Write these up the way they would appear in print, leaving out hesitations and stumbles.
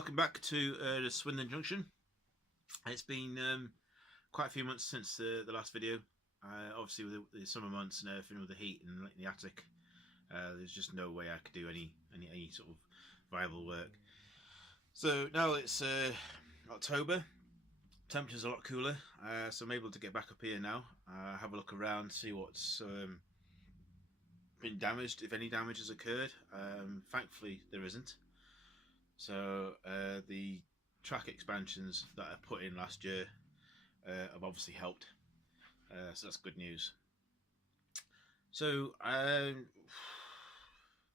Welcome back to the Swindon Junction. It's been quite a few months since the last video. Obviously with the summer months and everything with the heat in the attic, there's just no way I could do any sort of viable work. So now it's October, temperature's a lot cooler, so I'm able to get back up here now, have a look around, see what's been damaged, if any damage has occurred. Thankfully there isn't. So the track expansions that I put in last year have obviously helped, so that's good news. So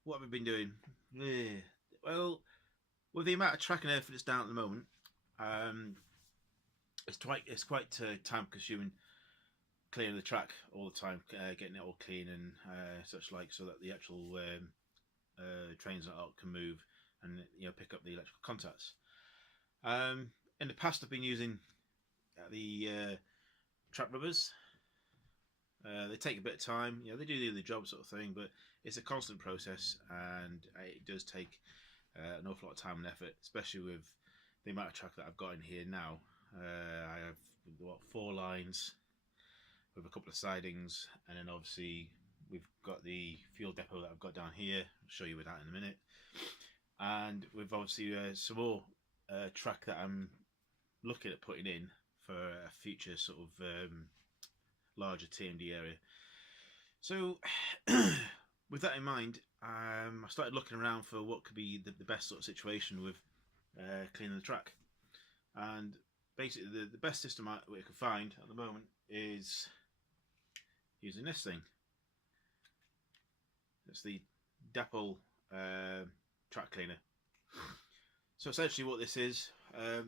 what have I been doing? Well, with the amount of track and effort that's down at the moment, it's quite time consuming clearing the track all the time, getting it all clean and such like, so that the actual trains can move and pick up the electrical contacts. In the past, I've been using the track rubbers. They take a bit of time. They do the job sort of thing, but it's a constant process, and it does take an awful lot of time and effort, especially with the amount of track that I've got in here now. I have 4 lines with a couple of sidings, and then obviously we've got the fuel depot that I've got down here. I'll show you with that in a minute. And we've obviously some more track that I'm looking at putting in for a future sort of larger TMD area. So with that in mind, I started looking around for what could be the best sort of situation with cleaning the track. And basically the best system we could find at the moment is using this thing. It's the Dapple track cleaner. So essentially what this is,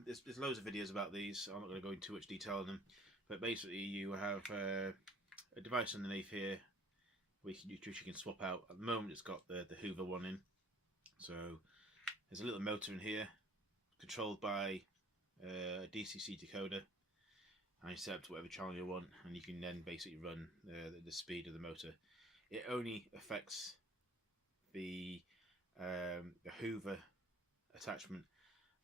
there's loads of videos about these, so I'm not going to go into too much detail on them, but basically you have a device underneath here which you can swap out. At the moment it's got the Hoover one in, so there's a little motor in here controlled by a DCC decoder, and you set up to whatever channel you want, and you can then basically run the speed of the motor. It only affects the Hoover attachment,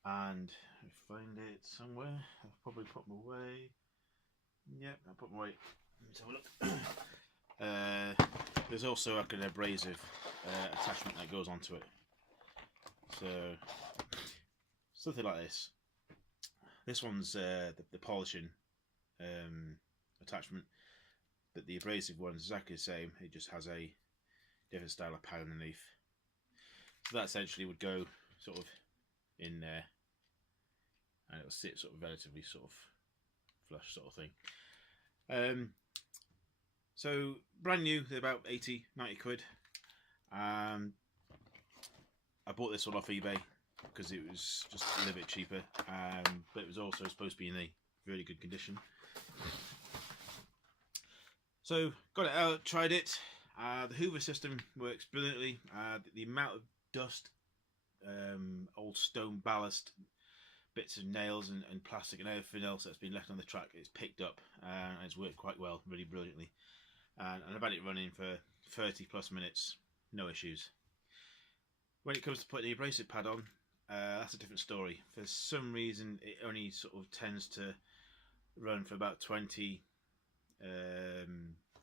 and I find it somewhere. I've probably put them away. Yep, I put them away. Let's have a look. There's also like an abrasive attachment that goes onto it. So something like this. This one's the polishing attachment, but the abrasive one is exactly the same. It just has a different style of pad underneath. So that essentially would go sort of in there, and it'll sit sort of relatively sort of flush sort of thing. So brand new, they're about 80-90 quid. I bought this one off eBay because it was just a little bit cheaper, but it was also supposed to be in a really good condition. So got it out, tried it. The Hoover system works brilliantly. The amount of dust, old stone ballast, bits of nails and plastic and everything else that's been left on the track, it's picked up, and it's worked quite well, really brilliantly. And I've had it running for 30 plus minutes, no issues. When it comes to putting the abrasive pad on, that's a different story. For some reason it only sort of tends to run for about 20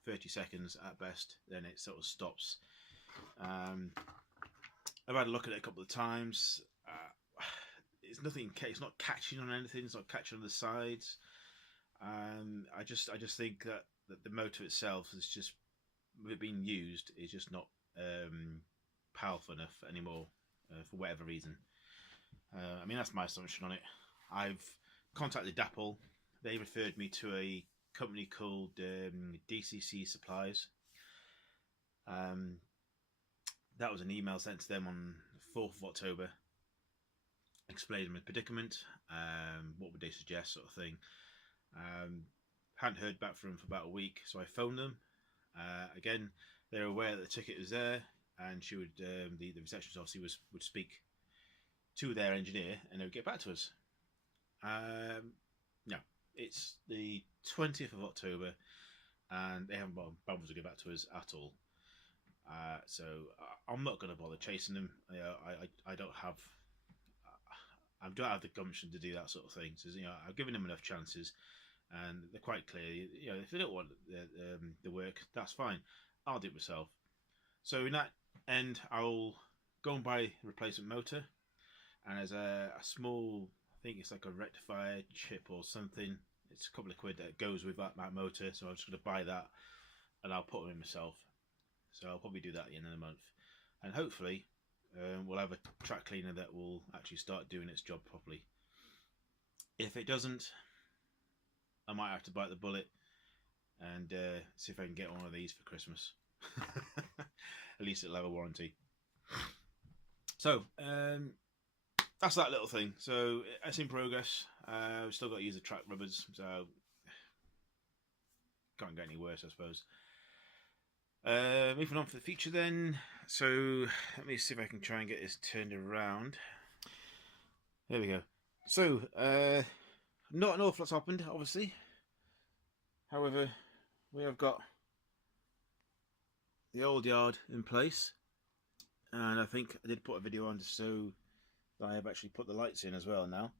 30 seconds at best, then it sort of stops. I've had a look at it a couple of times. It's nothing. It's not catching on anything. It's not catching on the sides. I just think that the motor itself is just, with it being used, is just not powerful enough anymore for whatever reason. I mean, that's my assumption on it. I've contacted Dapple. They referred me to a company called DCC Supplies. That was an email sent to them on the 4th of October, explaining my predicament, what would they suggest, sort of thing. Hadn't heard back from them for about a week, so I phoned them. Again, they're aware that the ticket was there, and she would, the receptionist obviously would speak to their engineer, and they would get back to us. No, it's the 20th of October, and they haven't bothered to get back to us at all. So I'm not going to bother chasing them. I don't have I don't have the gumption to do that sort of thing. So I've given them enough chances, and they're quite clear. If they don't want the work, that's fine. I'll do it myself. So in that end, I'll go and buy a replacement motor, and there's a small, I think it's like a rectifier chip or something. It's a couple of quid that goes with that motor, so I'm just going to buy that, and I'll put them in myself. So I'll probably do that at the end of the month, and hopefully we'll have a track cleaner that will actually start doing its job properly. If it doesn't, I might have to bite the bullet and see if I can get one of these for Christmas. At least it'll have a warranty. So that's that little thing. So it's in progress. We've still got to use the track rubbers, so can't get any worse, I suppose. Moving on for the feature then. So let me see if I can try and get this turned around. There we go. So not an awful lot's happened, obviously. However, we have got the old yard in place, and I think I did put a video on to show that I have actually put the lights in as well now.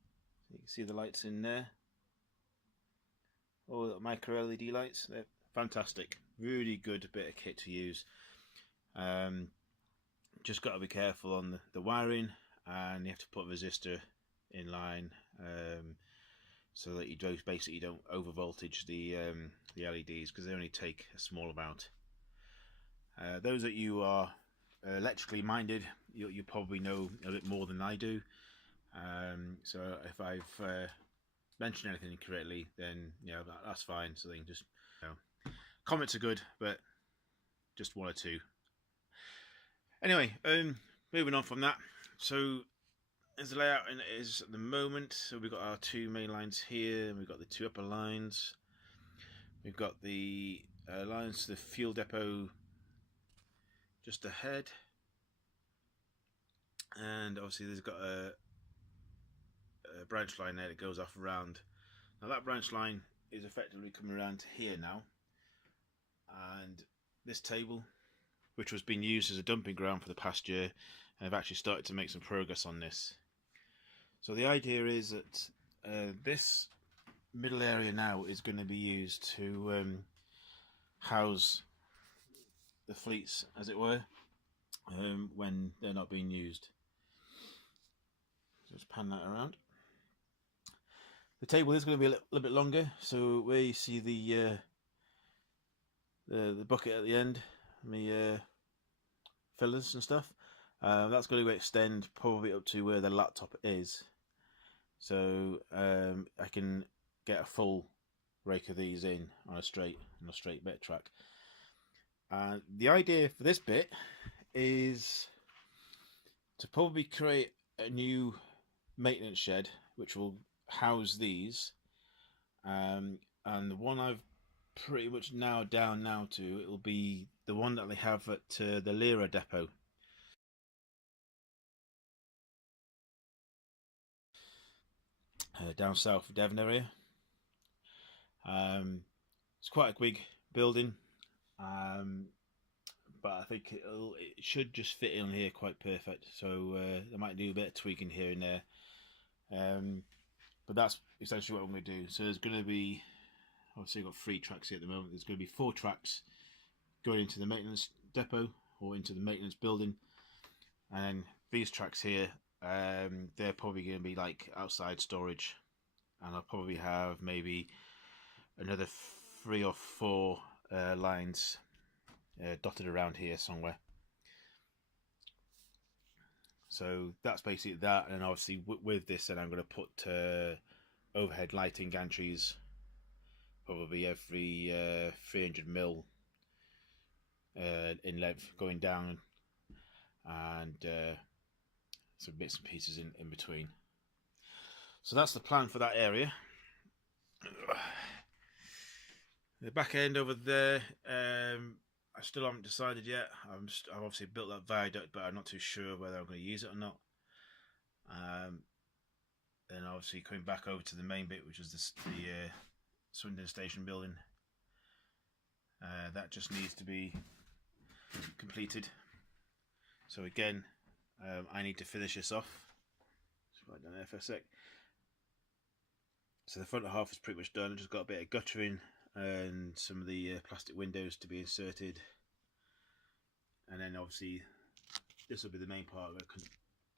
So you can see the lights in there. All the micro LED lights. They're fantastic. Really good bit of kit to use. Just got to be careful on the wiring, and you have to put a resistor in line so that you don't over voltage the LEDs, because they only take a small amount. Those that you are electrically minded, you probably know a bit more than I do. So if I've mentioned anything incorrectly, then that's fine. So they can just comments are good, but just one or two. Anyway, moving on from that. So as the layout is at the moment, so we've got our two main lines here, and we've got the two upper lines. We've got the lines to the fuel depot just ahead, and obviously there's got a branch line there that goes off around. Now that branch line is effectively coming around to here now, and this table, which was being used as a dumping ground for the past year, and I've actually started to make some progress on this. So the idea is that this middle area now is going to be used to house the fleets, as it were, when they're not being used. Just pan that around. The table is going to be a little bit longer, so where you see the bucket at the end, the fillers and stuff, that's going to extend probably up to where the laptop is, so I can get a full rake of these in on a straight bit track. The idea for this bit is to probably create a new maintenance shed which will house these, and the one I've pretty much narrowed down now to, it will be the one that they have at the Lira depot. Down south of Devon area. It's quite a big building, but I think it should just fit in here quite perfect, so I might do a bit of tweaking here and there, but that's essentially what I'm going to do. So there's going to be, obviously I've got 3 tracks here at the moment, there's going to be 4 tracks going into the maintenance depot or into the maintenance building, and then these tracks here, they're probably going to be like outside storage, and I'll probably have maybe another 3 or 4 lines dotted around here somewhere. So that's basically that, and obviously with this, then I'm going to put overhead lighting gantries, probably every 300mm in length going down, and some bits and pieces in between. So that's the plan for that area. The back end over there, I still haven't decided yet. I've obviously built that viaduct, but I'm not too sure whether I'm going to use it or not. Then obviously coming back over to the main bit, which is the Swindon Station building. That just needs to be completed. So again, I need to finish this off. So right down there for a sec. So the front half is pretty much done. I've just got a bit of guttering and some of the plastic windows to be inserted, and then obviously this will be the main part I can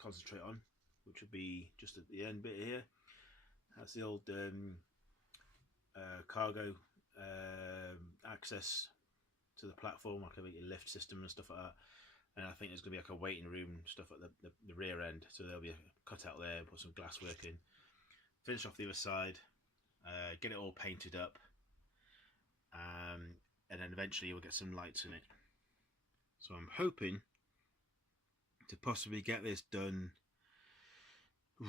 concentrate on, which will be just at the end bit here. That's the old cargo access to the platform, like a lift system and stuff like that. And I think there's going to be like a waiting room stuff at the rear end, so there'll be a cutout there, put some glass work in, finish off the other side, get it all painted up, and then eventually we'll get some lights in it. So I'm hoping to possibly get this done. I'd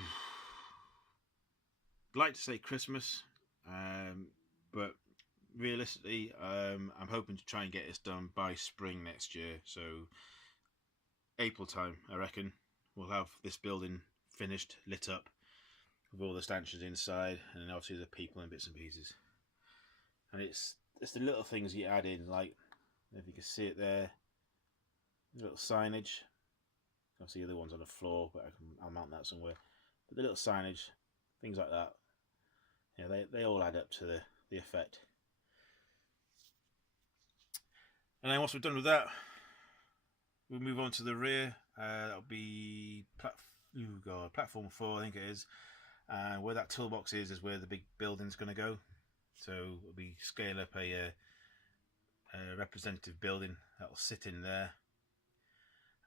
like to say Christmas, but realistically, I'm hoping to try and get this done by spring next year. So April time, I reckon, we'll have this building finished, lit up, with all the stanchions inside, and then obviously the people and bits and pieces. And it's the little things you add in, like if you can see it there, little signage. Obviously the other one's on the floor, but I'll mount that somewhere. But the little signage, things like that, yeah, they all add up to the effect. And then once we're done with that, we'll move on to the rear. That'll be platform 4, I think it is. Where that toolbox is where the big building's going to go. So we scale up a representative building that'll sit in there,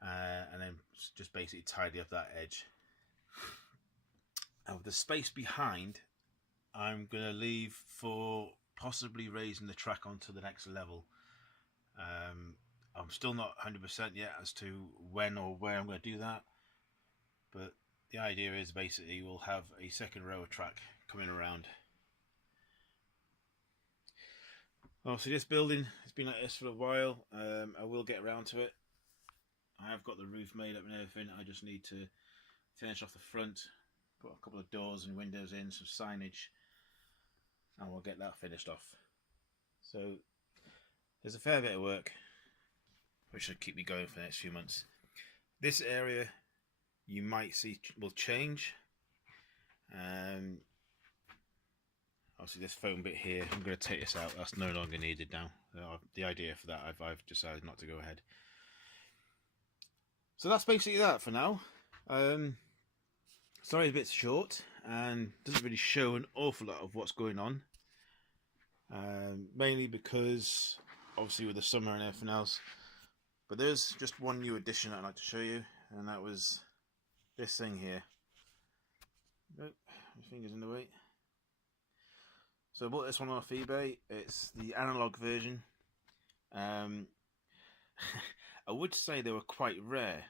and then just basically tidy up that edge. Now the space behind, I'm going to leave for possibly raising the track onto the next level. I'm still not 100% yet as to when or where I'm going to do that, but the idea is basically we'll have a second row of track coming around. Obviously this building has been like this for a while. I will get around to it. I have got the roof made up and everything. I just need to finish off the front, put a couple of doors and windows in, some signage, and we'll get that finished off. So there's a fair bit of work which should keep me going for the next few months. This area you might see will change. Obviously this foam bit here, I'm going to take this out. That's no longer needed now. The idea for that, I've decided not to go ahead. So that's basically that for now. Sorry, it's a bit short and doesn't really show an awful lot of what's going on. Mainly because obviously with the summer and everything else. But there's just one new addition I'd like to show you, and that was this thing here. Nope, my finger's in the way. So I bought this one off eBay. It's the analog version. I would say they were quite rare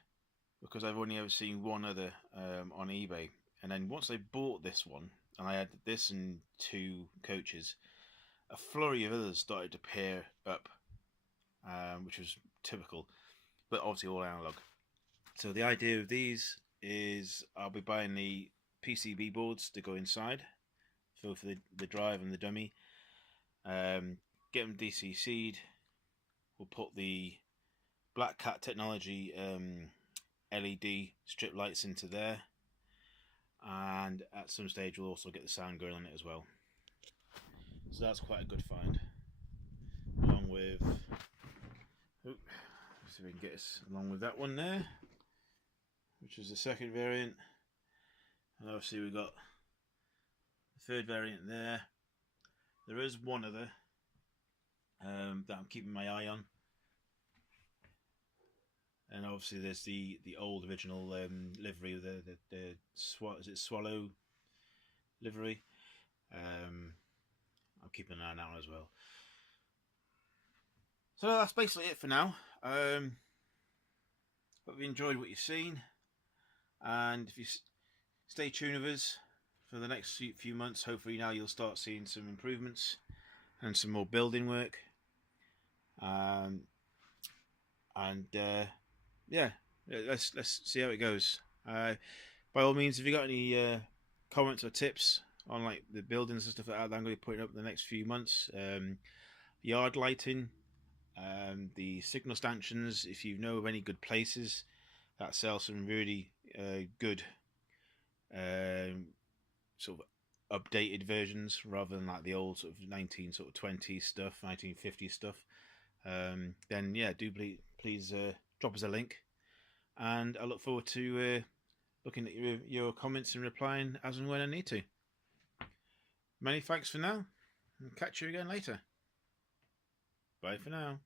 because I've only ever seen one other on eBay. And then once I bought this one, and I had this and 2 coaches, a flurry of others started to pair up, which was typical, but obviously all analog. So the idea of these is I'll be buying the PCB boards to go inside, so for the drive and the dummy, get them DCC'd. We'll put the Black Cat technology LED strip lights into there, and at some stage we'll also get the sound going on it as well. So that's quite a good find, along with, let's see if we can get us along with that one there, which is the second variant. And obviously we've got the third variant there. There is one other that I'm keeping my eye on, and obviously there's the old original livery, the is it Swallow livery. I'm keeping an eye on that one as well. So that's basically it for now. Hope you enjoyed what you've seen, and if you stay tuned with us for the next few months, hopefully now you'll start seeing some improvements and some more building work. Yeah, let's see how it goes. By all means, if you got any comments or tips on like the buildings and stuff like that I'm going to be putting up in the next few months, yard lighting, the signal stanchions, if you know of any good places that sell some really good sort of updated versions rather than like the old sort of 1920s stuff, 1950s stuff, then yeah, do please drop us a link, and I look forward to looking at your comments and replying as and when I need to. Many thanks for now, and catch you again later. Bye for now.